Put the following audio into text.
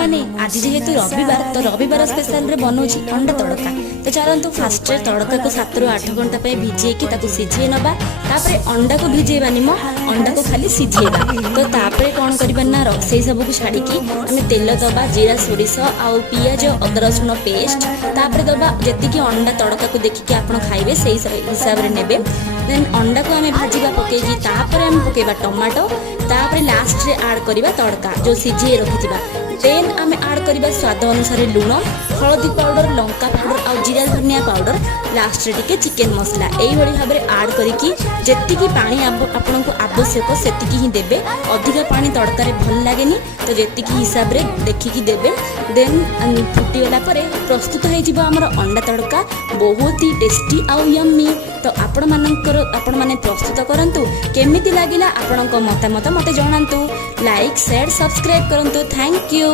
मैंने आज जेहेतु रविवार तो रविवार स्पेशल रे बनाऊँ अंडा तड़का। तो चलतु फास्ट तड़का को 7 ରୁ 8 घंटा भिजेकी सिझे नवा तापर अंडा को भिजेबानी मो अंडा को खाली सिझेबा। तो तापर कौन करबा ना से सब को छाड़ी आम तेल दबा जीरा सोरिष आउ पियाज अदा रसुण पेस्ट तापर दबा जी अंडा तड़का को देखिए आप खाइबे से हिसाब से नेबे। देन अंडा को आम भाजवा पकईकी तापर आम पकेबा टमाटो तापर लास्ट रे ऐड करबा तड़का जो सिझे रखिथिबा। देन आम ऐड करबा स्वाद अनुसार लुण हलदी पाउडर लंका पाउडर आउ जीरा धनिया पाउडर लास्ट रे टिके चिकेन मसला यही भाव में ऐड करिकी जेतिकी पानी आपन को आवश्यक सेतिकी ही देबे। अधिक पानी तड़कारे भल लागेनी तो जेतिकी हिसाब रे देखिकी देबे। देन फुटीगला परे प्रस्तुत हो आमर अंडा तड़का बहुत ही टेस्टी आउ यम्मी। तो आपण माने प्रस्तुत करंतु केमिति लागिला आपणको मतामत मते जणांतु। लाइक शेयर सब्सक्राइब करंतु। Thank you.